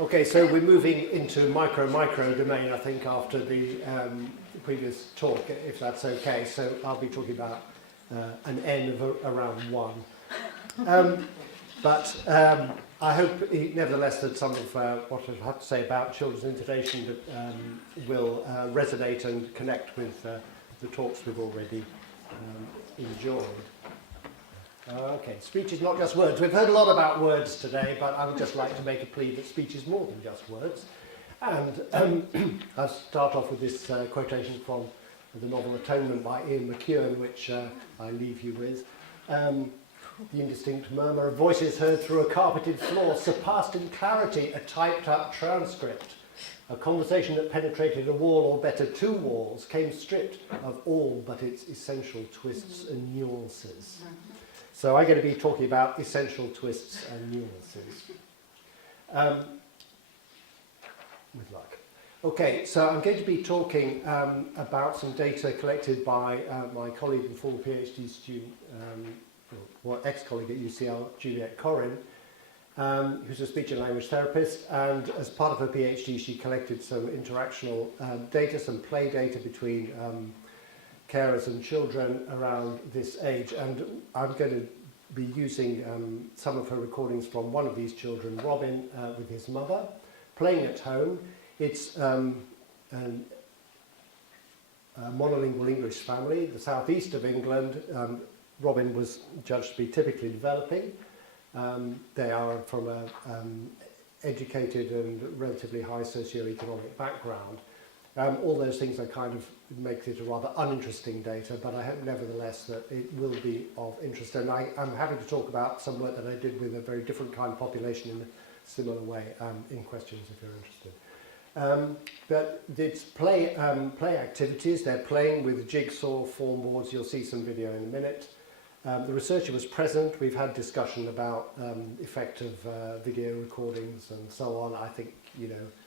Okay, so we're moving into micro domain, I think, after the previous talk, if that's okay. So I'll be talking about an N of around 1. I hope, nevertheless, that some of what I have to say about children's intonation will resonate and connect with the talks we've already enjoyed. Okay, speech is not just words. We've heard a lot about words today, but I would just like to make a plea that speech is more than just words. And I'll start off with this quotation from the novel Atonement by Ian McEwan, which I leave you with. The indistinct murmur of voices heard through a carpeted floor surpassed in clarity a typed-up transcript. A conversation that penetrated a wall, or better, 2 walls, came stripped of all but its essential twists and nuances. So I'm going to be talking about essential twists and nuances. With luck. Okay, so I'm going to be talking about some data collected by my colleague and former PhD student, ex-colleague at UCL, Juliette Corrin, who's a speech and language therapist, and as part of her PhD she collected some interactional data, some play data between carers and children around this age, and I'm going to be using some of her recordings from one of these children, Robin, with his mother, playing at home. It's a monolingual English family, the southeast of England. Robin was judged to be typically developing. They are from an educated and relatively high socioeconomic background. All those things are kind of makes it a rather uninteresting data, but I hope nevertheless that it will be of interest. And I'm happy to talk about some work that I did with a very different kind of population in a similar way in questions if you're interested. But it's play activities. They're playing with jigsaw form boards. You'll see some video in a minute. The researcher was present. We've had discussion about effect of video recordings and so on. I think,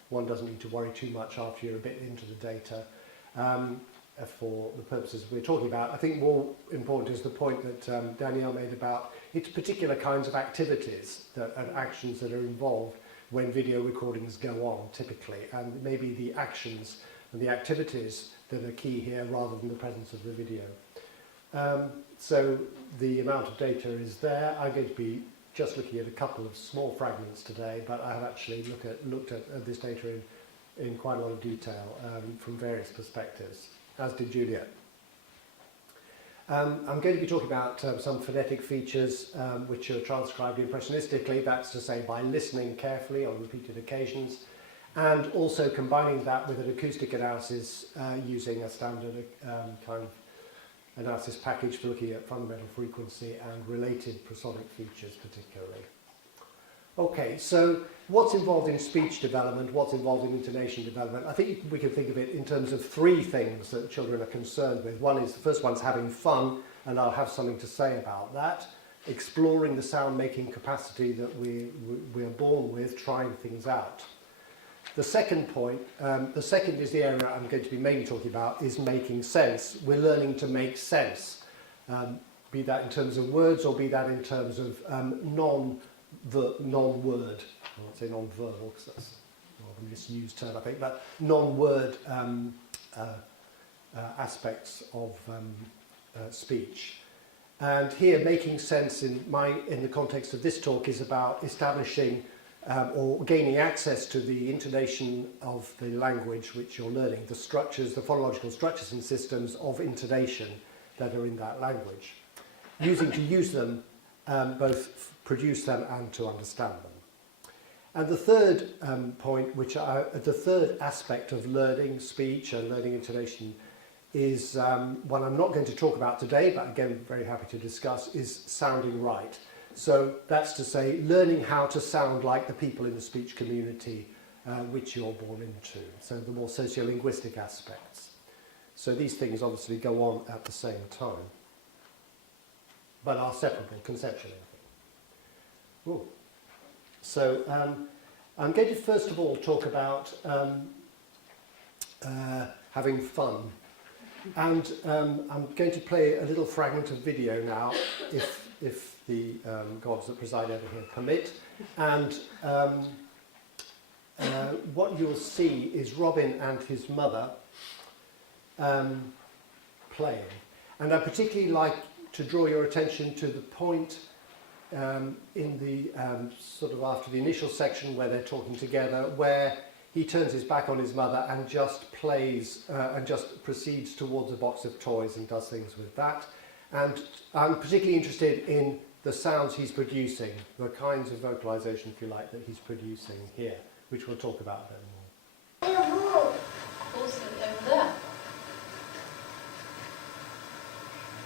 one doesn't need to worry too much after you're a bit into the data for the purposes we're talking about. I think more important is the point that Danielle made about its particular kinds of activities and actions that are involved when video recordings go on, typically, and maybe the actions and the activities that are key here rather than the presence of the video. So the amount of data is there. I'm going to be just looking at a couple of small fragments today, but I have actually looked at this data in quite a lot of detail from various perspectives, as did Juliet. I'm going to be talking about some phonetic features which are transcribed impressionistically, that's to say by listening carefully on repeated occasions, and also combining that with an acoustic analysis using a standard kind of analysis package for looking at fundamental frequency and related prosodic features particularly. Okay, so what's involved in speech development, what's involved in intonation development? I think we can think of it in terms of 3 things that children are concerned with. One is, the first one's having fun, and I'll have something to say about that. Exploring the sound-making capacity that we are born with, trying things out. The second point, the second is the area I'm going to be mainly talking about, is making sense. We're learning to make sense, be that in terms of words or be that in terms of non-word. I won't say non-verbal because that's a misused term, I think, but non-word aspects of speech. And here, making sense in the context of this talk is about establishing or gaining access to the intonation of the language which you're learning, the structures, the phonological structures and systems of intonation that are in that language. To use them, both produce them and to understand them. And the third point, the third aspect of learning speech and learning intonation is one I'm not going to talk about today, but again, very happy to discuss, is sounding right. So that's to say, learning how to sound like the people in the speech community which you're born into, so the more sociolinguistic aspects. So these things obviously go on at the same time, but are separable conceptually, I think. Ooh. So I'm going to first of all talk about having fun. And I'm going to play a little fragment of video now, if the gods that preside over here permit. And what you'll see is Robin and his mother playing. And I particularly like to draw your attention to the point in the sort of after the initial section where they're talking together, where he turns his back on his mother and just plays and just proceeds towards a box of toys and does things with that. And I'm particularly interested in the sounds he's producing, the kinds of vocalization, if you like, that he's producing here, which we'll talk about a bit more. Also over there.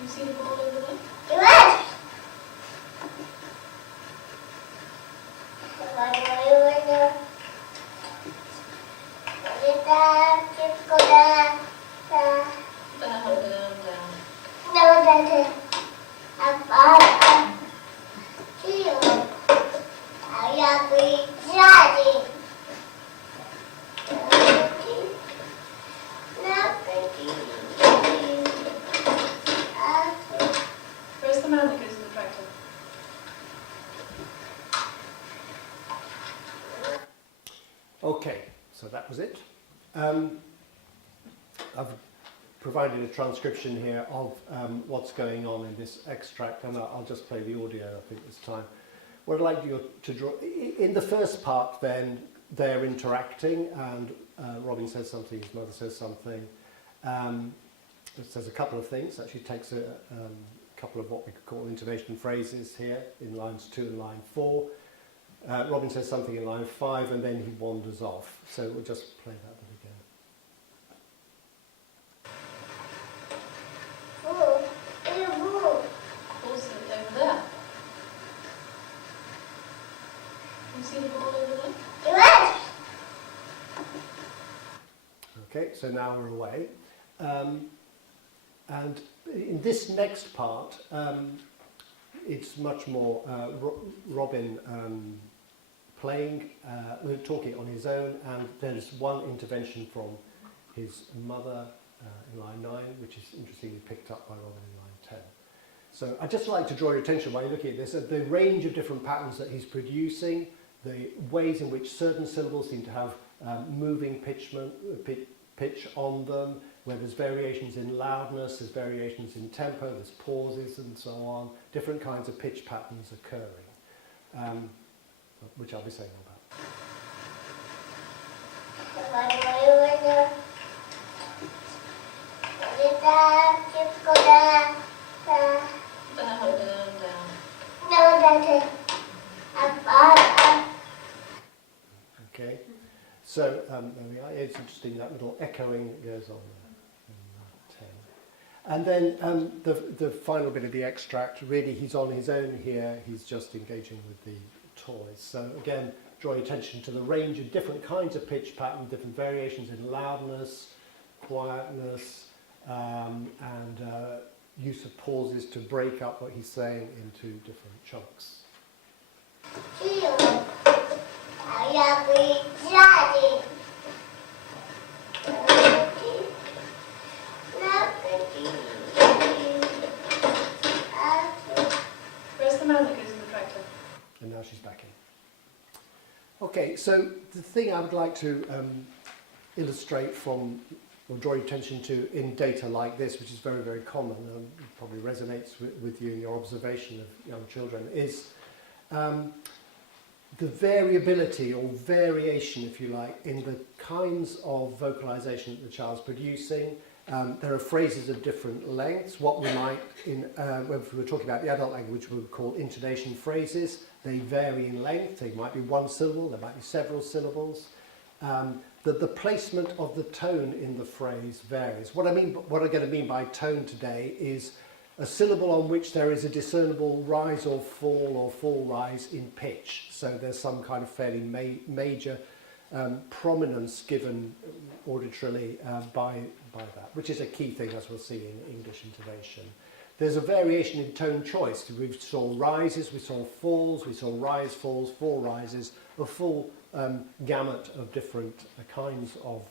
You see the ball over there? Yes! Where's the man that goes in the tractor? Okay, so that was it. I've provided a transcription here of what's going on in this extract, and I'll just play the audio, I think, this time. What I'd like you to draw, in the first part then, they're interacting, and Robin says something, his mother says something. It says a couple of things, actually takes a couple of what we could call intonation phrases here, in lines 2 and line 4. Robin says something in line 5, and then he wanders off. So we'll just play that bit again. Also over there. You see the ball over there? Yes! Okay, so now we're away. And in this next part, it's much more Robin playing, talking on his own, and there's one intervention from his mother in line 9, which is interestingly picked up by Robin in line 10. So I'd just like to draw your attention while you're looking at this, at the range of different patterns that he's producing, the ways in which certain syllables seem to have moving pitch on them, where there's variations in loudness, there's variations in tempo, there's pauses and so on, different kinds of pitch patterns occurring, which I'll be saying about. Okay, so there we are. It's interesting, that little echoing goes on there. And then the final bit of the extract, really he's on his own here, he's just engaging with the toys. So again, drawing attention to the range of different kinds of pitch pattern, different variations in loudness, quietness, and use of pauses to break up what he's saying into different chunks. Where's the man that goes in the tractor? And now she's back in. Okay, so the thing I would like to illustrate from, or draw your attention to in data like this, which is very, very common, and probably resonates with you in your observation of young children, is the variability or variation, if you like, in the kinds of vocalization that the child's producing. There are phrases of different lengths. What we might, when we were talking about the adult language, we would call intonation phrases. They vary in length. They might be one syllable, there might be several syllables. The placement of the tone in the phrase varies. What I'm going to mean by tone today is a syllable on which there is a discernible rise or fall rise in pitch. So there's some kind of fairly major prominence given auditorily by that, which is a key thing, as we'll see in English intonation. There's a variation in tone choice. We saw rises, we saw falls, we saw rise, falls, fall rises, a full gamut of different kinds of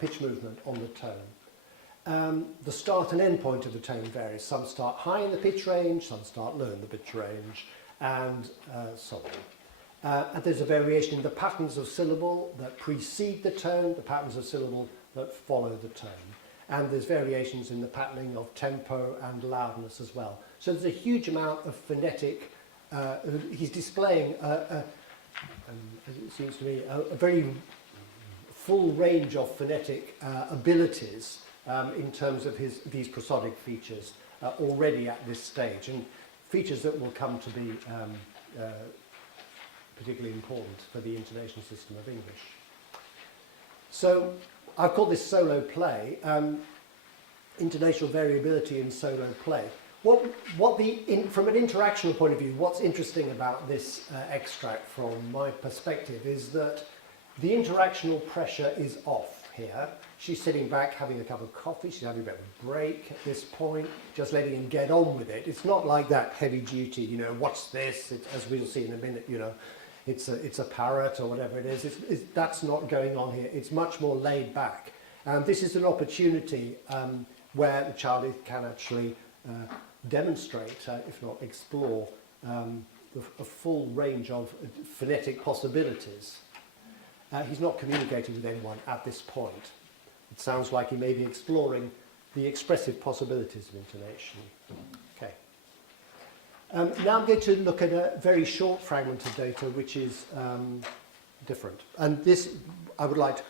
pitch movement on the tone. The start and end point of the tone varies. Some start high in the pitch range, some start low in the pitch range, and so And there's a variation in the patterns of syllable that precede the tone, the patterns of syllable that follow the tone. And there's variations in the patterning of tempo and loudness as well. So there's a huge amount of phonetic, he's displaying, it seems to me, a very full range of phonetic abilities in terms of these prosodic features already at this stage, and features that will come to be particularly important for the intonation system of English. So I've called this solo play, intonational variability in solo play. From an interactional point of view, what's interesting about this extract from my perspective is that the interactional pressure is off here. She's sitting back having a cup of coffee, she's having a bit of a break at this point, just letting him get on with it. It's not like that heavy duty, you know, what's this? As we'll see in a minute, you know, it's a parrot or whatever it is. That's not going on here. It's much more laid back. And this is an opportunity where the child can actually demonstrate, if not explore, a full range of phonetic possibilities. He's not communicating with anyone at this point. It sounds like he may be exploring the expressive possibilities of intonation. Okay. Now I'm going to look at a very short fragment of data which is different. And this, I would like to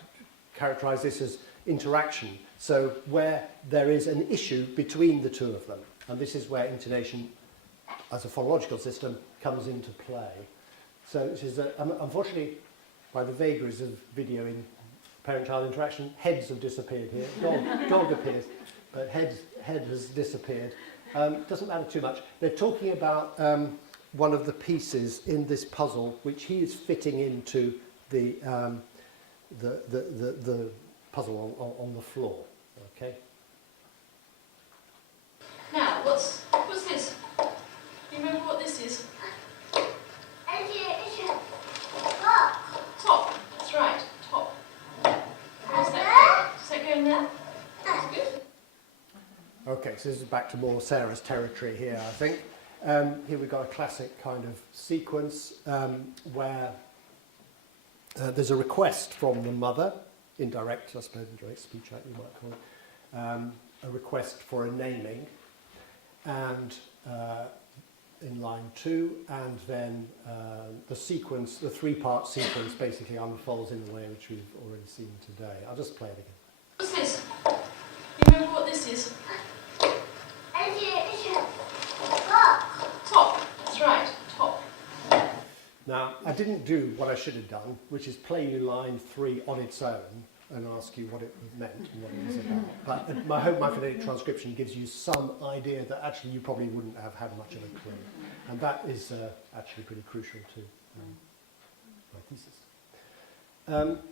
characterize this as interaction. So where there is an issue between the two of them. And this is where intonation as a phonological system comes into play. So this is, unfortunately, by the vagaries of video in parent-child interaction, heads have disappeared here. Dog appears, but head has disappeared. Doesn't matter too much. They're talking about one of the pieces in this puzzle, which he is fitting into the puzzle on the floor. Okay. Now, what's this? You remember what this is? Top. That's right. Top. Where's that? Does that go in there? That's good. Okay, so this is back to more Sarah's territory here, I think. Here we've got a classic kind of sequence where there's a request from the mother, indirect, I suppose, indirect speech act you might call it, a request for a naming, and in line 2, and then the sequence, the three-part sequence basically unfolds in the way which we've already seen today. I'll just play it again. What's this? You remember what this is? Top. That's right. Top. Now, I didn't do what I should have done, which is play you line 3 on its own and ask you what it meant and what it was about. But I hope my phonetic transcription gives you some idea that actually you probably wouldn't have had much of a clue. And that is actually pretty crucial to my thesis.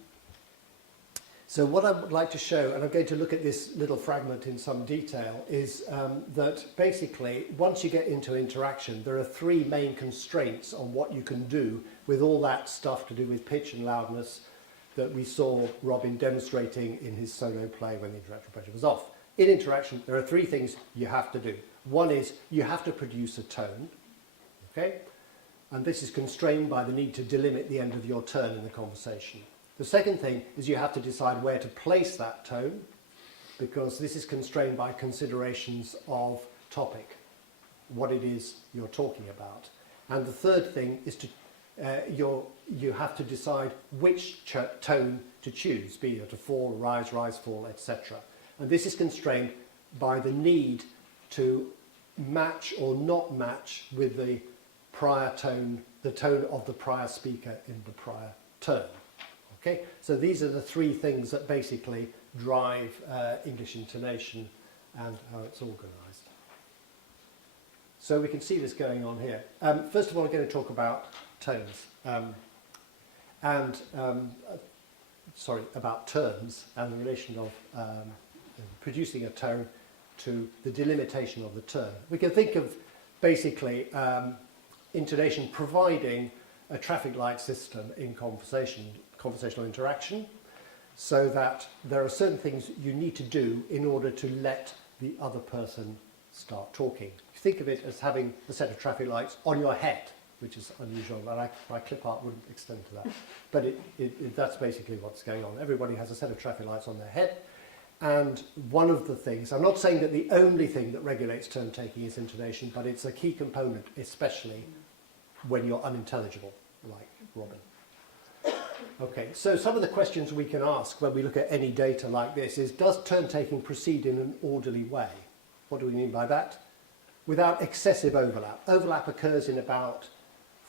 So what I would like to show, and I'm going to look at this little fragment in some detail, is that basically once you get into interaction, there are 3 main constraints on what you can do with all that stuff to do with pitch and loudness that we saw Robin demonstrating in his solo play when the interactive pressure was off. In interaction, there are 3 things you have to do. One is you have to produce a tone, okay? And this is constrained by the need to delimit the end of your turn in the conversation. The second thing is you have to decide where to place that tone, because this is constrained by considerations of topic, what it is you're talking about. And the third thing is to you have to decide which tone to choose, be it to fall, rise, rise, fall, etc. And this is constrained by the need to match or not match with the prior tone, the tone of the prior speaker in the prior turn. Okay, so these are the 3 things that basically drive English intonation and how it's organised. So we can see this going on here. First of all, I'm going to talk about tones about turns and the relation of producing a tone to the delimitation of the turn. We can think of basically intonation providing a traffic light system in conversational interaction, so that there are certain things you need to do in order to let the other person start talking. Think of it as having a set of traffic lights on your head. which is unusual. My clip art wouldn't extend to that. But that's basically what's going on. Everybody has a set of traffic lights on their head. And one of the things, I'm not saying that the only thing that regulates turn taking is intonation, but it's a key component, especially when you're unintelligible, like Robin. Okay, so some of the questions we can ask when we look at any data like this is, does turn taking proceed in an orderly way? What do we mean by that? Without excessive overlap. Overlap occurs in about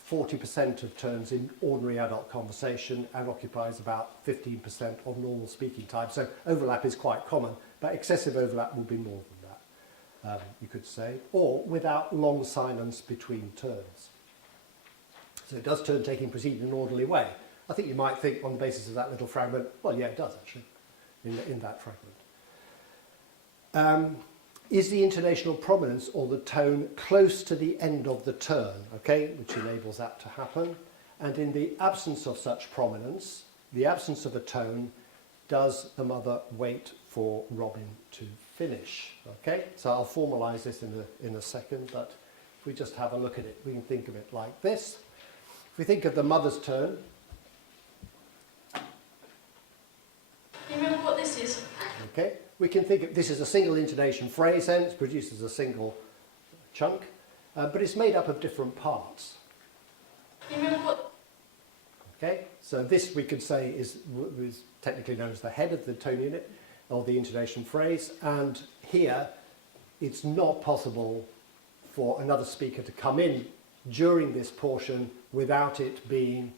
40% of turns in ordinary adult conversation and occupies about 15% of normal speaking time. So overlap is quite common, but excessive overlap will be more than that, you could say. Or without long silence between turns. So does turn taking proceed in an orderly way? I think you might think on the basis of that little fragment, well, yeah, it does actually, in that fragment. Is the intonational prominence or the tone close to the end of the turn, okay, which enables that to happen? And in the absence of such prominence, the absence of a tone, does the mother wait for Robin to finish? Okay, so I'll formalise this in a second, but if we just have a look at it, we can think of it like this. If we think of the mother's turn, you remember what this is? okay, we can think of this as a single intonation phrase, then it's produced as a single chunk, but it's made up of different parts. You remember what? Okay, so this we could say is technically known as the head of the tone unit, or the intonation phrase, and here it's not possible for another speaker to come in during this portion without it being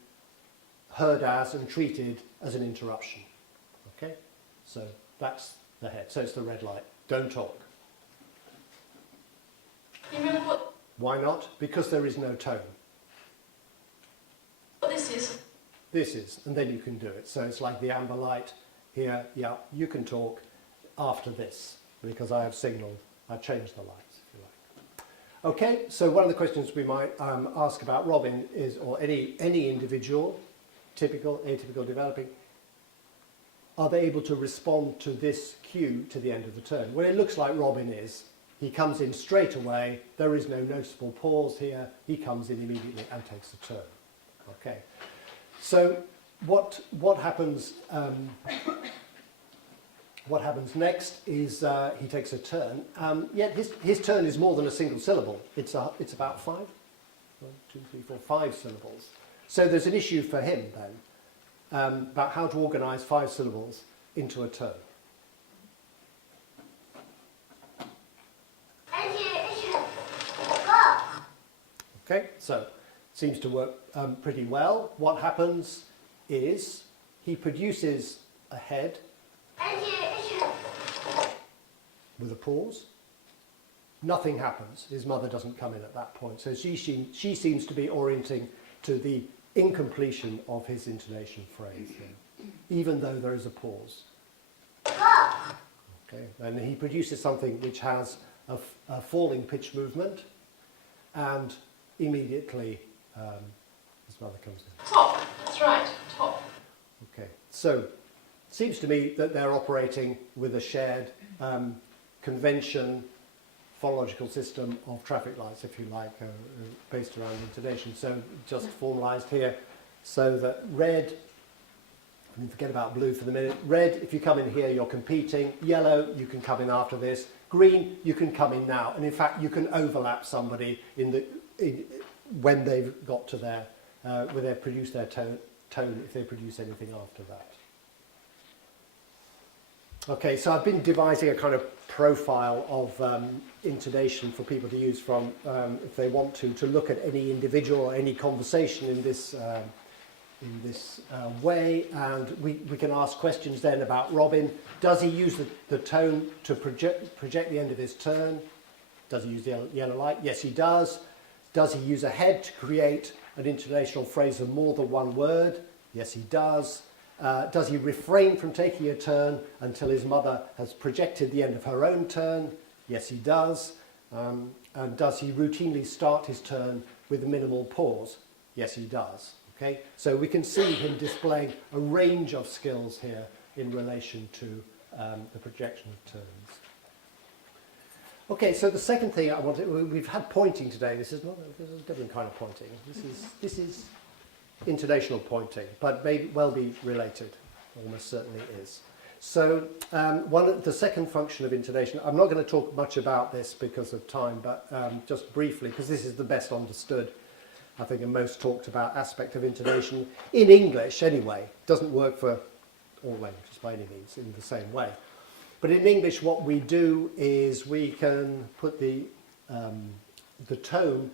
heard as and treated as an interruption. Okay, so that's the head. So it's the red light. Don't talk. You remember what? Why not? Because there is no tone. What this is? This is, and then you can do it. So it's like the amber light here. Yeah, you can talk after this because I have signalled. I've changed the lights, if you like. Okay, so one of the questions we might ask about Robin is, or any individual, typical, atypical, developing, are they able to respond to this cue to the end of the turn? Well, it looks like Robin is. He comes in straight away. There is no noticeable pause here. He comes in immediately and takes a turn. Okay. So what happens? What happens next is he takes a turn. Yet his turn is more than a single syllable. It's about 5, 1, 2, 3, 4, 5 syllables. So there's an issue for him then. About how to organise 5 syllables into a turn. Okay, so seems to work pretty well. What happens is he produces a head with a pause. Nothing happens. His mother doesn't come in at that point. So she seems to be orienting to the incompletion of his intonation phrase, even though there is a pause. Okay, and he produces something which has a falling pitch movement, and immediately his mother comes in. Top, that's right, top. Okay, so it seems to me that they're operating with a shared convention, phonological system of traffic lights, if you like, based around intonation. So just formalised here, so that red, I mean, forget about blue for the minute. Red, if you come in here, you're competing. Yellow, you can come in after this. Green, you can come in now. And in fact, you can overlap somebody when they've got to their, when they've produced their tone, if they produce anything after that. Okay, so I've been devising a kind of profile of intonation for people to use from, if they want to look at any individual or any conversation in this way, and we can ask questions then about Robin. Does he use the tone to project the end of his turn? Does he use the yellow light? Yes, he does. Does he use a head to create an intonational phrase of more than one word? Yes, he does. Does he refrain from taking a turn until his mother has projected the end of her own turn? Yes, he does. And does he routinely start his turn with a minimal pause? Yes, he does. Okay? So we can see him displaying a range of skills here in relation to the projection of turns. Okay, so the second thing I wanted, we've had pointing today. This is a different kind of pointing. This is intonational pointing, but may well be related. Almost certainly is. So the second function of intonation, I'm not going to talk much about this because of time, but just briefly, because this is the best understood, I think, and most talked about aspect of intonation in English anyway. Doesn't work for all languages by any means in the same way. But in English, what we do is we can put the tone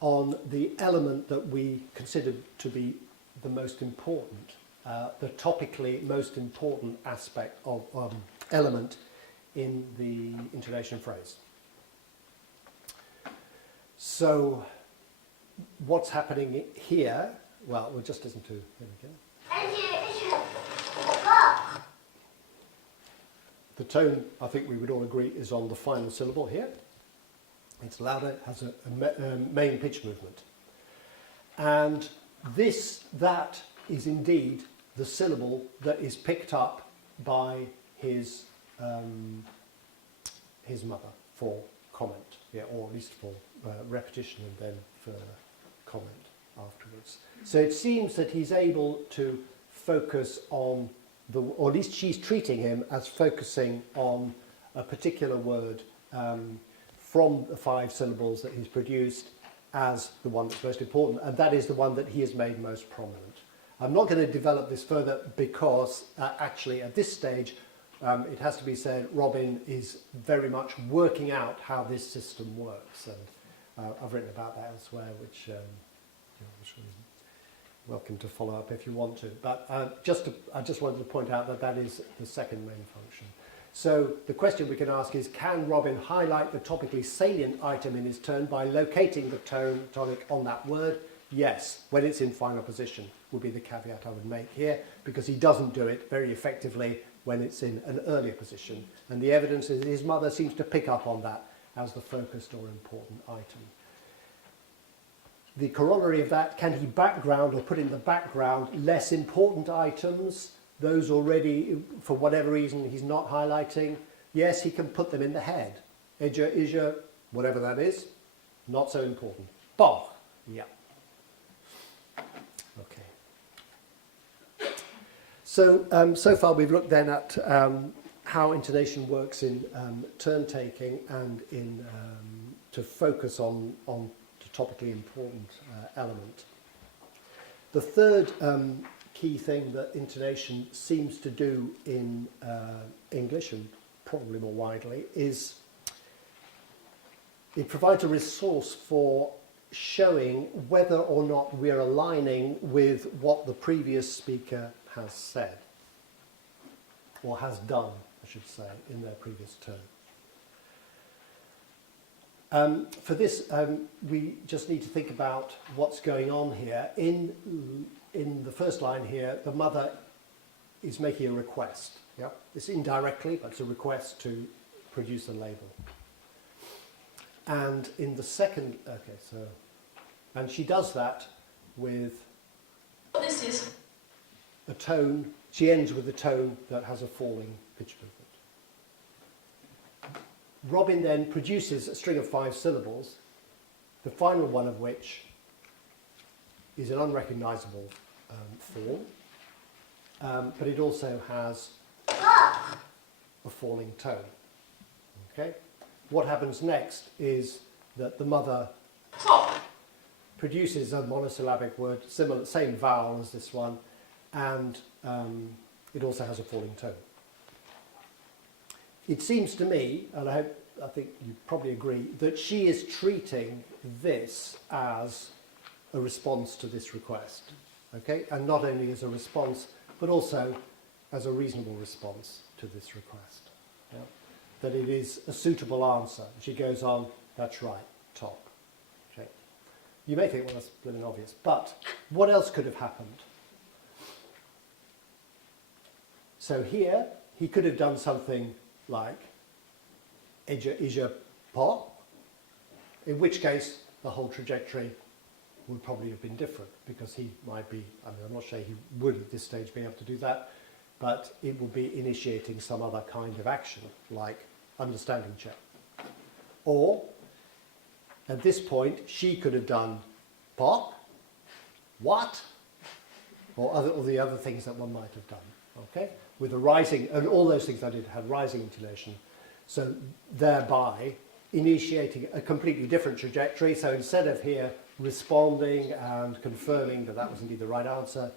on the element that we consider to be the most important, the topically most important aspect of element in the intonation phrase. So what's happening here? Well, we'll just listen to, here we go. The tone, I think we would all agree, is on the final syllable here. It's louder, it has a main pitch movement. And that is indeed the syllable that is picked up by his mother for comment, yeah, or at least for repetition and then for comment afterwards. So it seems that he's able to focus on or at least she's treating him as focusing on a particular word from the 5 syllables that he's produced as the one that's most important, and that is the one that he has made most prominent. I'm not going to develop this further because actually at this stage it has to be said Robin is very much working out how this system works, and I've written about that elsewhere, which welcome to follow up if you want to. But I just wanted to point out that is the second main function. So the question we can ask is, can Robin highlight the topically salient item in his turn by locating the tonic on that word? Yes, when it's in final position would be the caveat I would make here, because he doesn't do it very effectively when it's in an earlier position. And the evidence is his mother seems to pick up on that as the focused or important item. The corollary of that, can he background or put in the background less important items, those already, for whatever reason, he's not highlighting? Yes, he can put them in the head. Ija, whatever that is, not so important. Bach, yeah. Okay. So, so far we've looked then at how intonation works in turn taking and in to focus on topically important element. The third key thing that intonation seems to do in English, and probably more widely, is it provides a resource for showing whether or not we're aligning with what the previous speaker has said, or has done, I should say, in their previous turn. For this, we just need to think about what's going on here. In the first line here, the mother is making a request. Yeah? It's indirectly, but it's a request to produce a label. And in the second, okay, so, and she does that with This is a tone, she ends with a tone that has a falling pitch movement. Robin then produces a string of 5 syllables, the final one of which is an unrecognisable form, but it also has a falling tone. Okay? What happens next is that the mother top. produces a monosyllabic word, similar, same vowel as this one, and it also has a falling tone. It seems to me, and I think you probably agree, that she is treating this as a response to this request, okay? And not only as a response, but also as a reasonable response to this request. Yeah? That it is a suitable answer. She goes on, that's right, top. Okay. You may think, well, that's blooming obvious, but what else could have happened? So here, he could have done something like Ija pot, in which case the whole trajectory would probably have been different, because he might be, I mean, I'm not sure he would at this stage be able to do that, but it would be initiating some other kind of action, like understanding check. Or, at this point, she could have done pop, what, or the other things that one might have done, okay? With a rising, and all those things I did had rising intonation, so thereby initiating a completely different trajectory. So instead of here responding and confirming that that was indeed the right answer,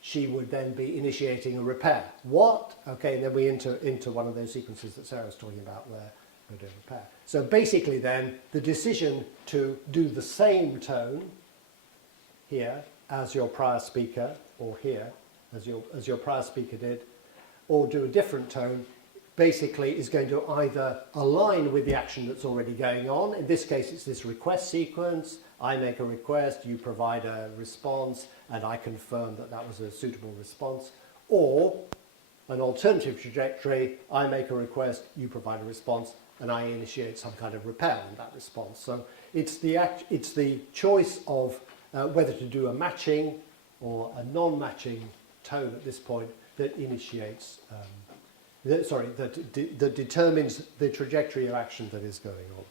she would then be initiating a repair. What? Okay, and then we enter into one of those sequences that Sarah was talking about where we're doing repair. So basically then, the decision to do the same tone here as your prior speaker, or here as your prior speaker did, or do a different tone, basically is going to either align with the action that's already going on. In this case, it's this request sequence. I make a request, you provide a response, and I confirm that that was a suitable response. Or an alternative trajectory, I make a request, you provide a response, and I initiate some kind of repair on that response. So it's the choice of whether to do a matching or a non-matching tone at this point that initiates, that determines the trajectory of action that is going on.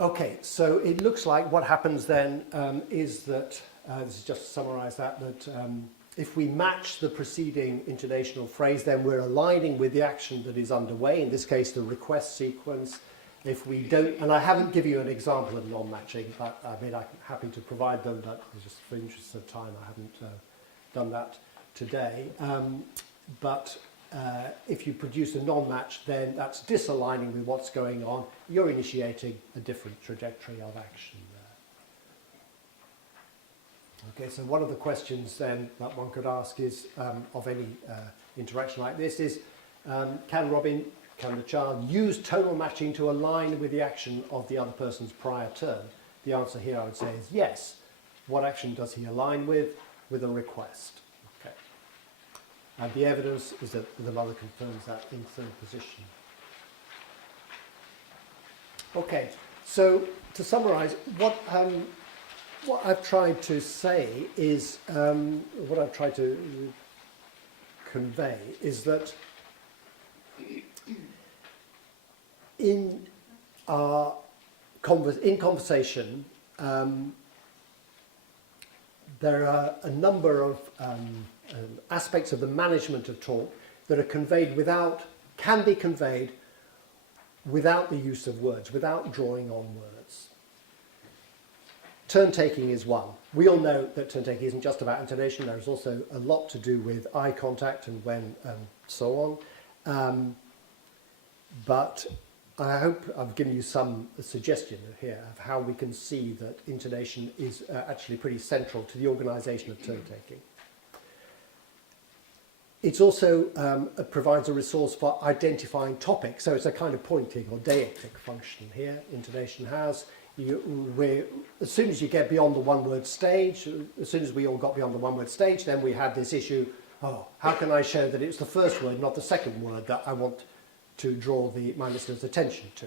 Okay, so it looks like what happens then is that, this is just to summarise that if we match the preceding intonational phrase, then we're aligning with the action that is underway, in this case the request sequence. If we don't, and I haven't given you an example of non-matching, but I mean I'm happy to provide them, but just for interest of time I haven't done that today. If you produce a non-match, then that's disaligning with what's going on. You're initiating a different trajectory of action there. Okay, so one of the questions then that one could ask is, of any interaction like this is, can the child use tonal matching to align with the action of the other person's prior turn? The answer here I would say is yes. What action does he align with? With a request. Okay. And the evidence is that the mother confirms that in third position. Okay, so to summarise, what I've tried to say is, what I've tried to convey is that in conversation, there are a number of aspects of the management of talk that are can be conveyed without the use of words, without drawing on words. Turn-taking is one. We all know that turn-taking isn't just about intonation. There's also a lot to do with eye contact and when so on. But I hope I've given you some suggestion here of how we can see that intonation is actually pretty central to the organisation of turn-taking. It also provides a resource for identifying topics, so it's a kind of pointing or deictic function here, intonation has. As soon as you get beyond the one-word stage, as soon as we all got beyond the one-word stage, then we had this issue, how can I show that it's the first word, not the second word, that I want to draw my listeners' attention to?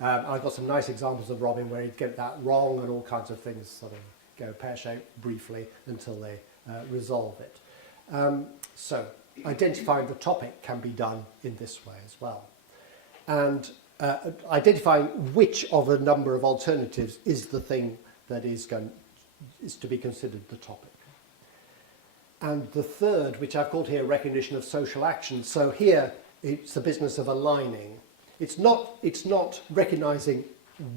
I've got some nice examples of Robin where he'd get that wrong and all kinds of things sort of go pear-shaped briefly until they resolve it. So identifying the topic can be done in this way as well. And identifying which of a number of alternatives is the thing that is to be considered the topic. And the third, which I've called here recognition of social action. So here it's the business of aligning. It's not recognising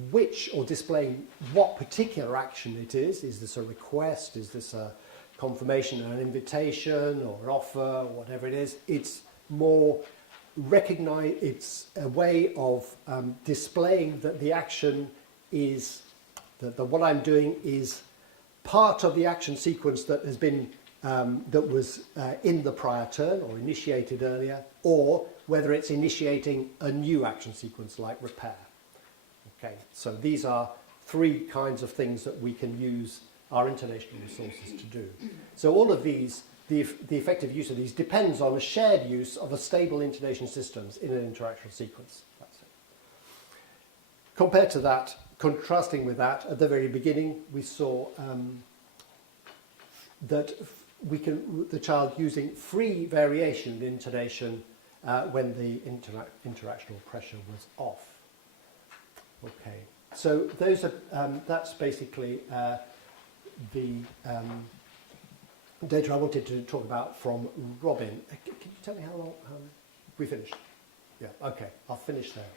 which or displaying what particular action it is. Is this a request? Is this a confirmation, an invitation, or an offer, or whatever it is? It's more it's a way of displaying that the action is, that what I'm doing is part of the action sequence that has been, that was in the prior turn or initiated earlier, or whether it's initiating a new action sequence like repair. Okay, so these are three kinds of things that we can use our intonational resources to do. So all of these, the effective use of these depends on a shared use of a stable intonation systems in an interaction sequence. That's it. Compared to that, contrasting with that, at the very beginning we saw that the child using free variation in intonation when the interactional pressure was off. Okay, so those are, that's basically the data I wanted to talk about from Robin. Can you tell me how long we finished? Yeah, okay, I'll finish there.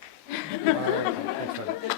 Excellent.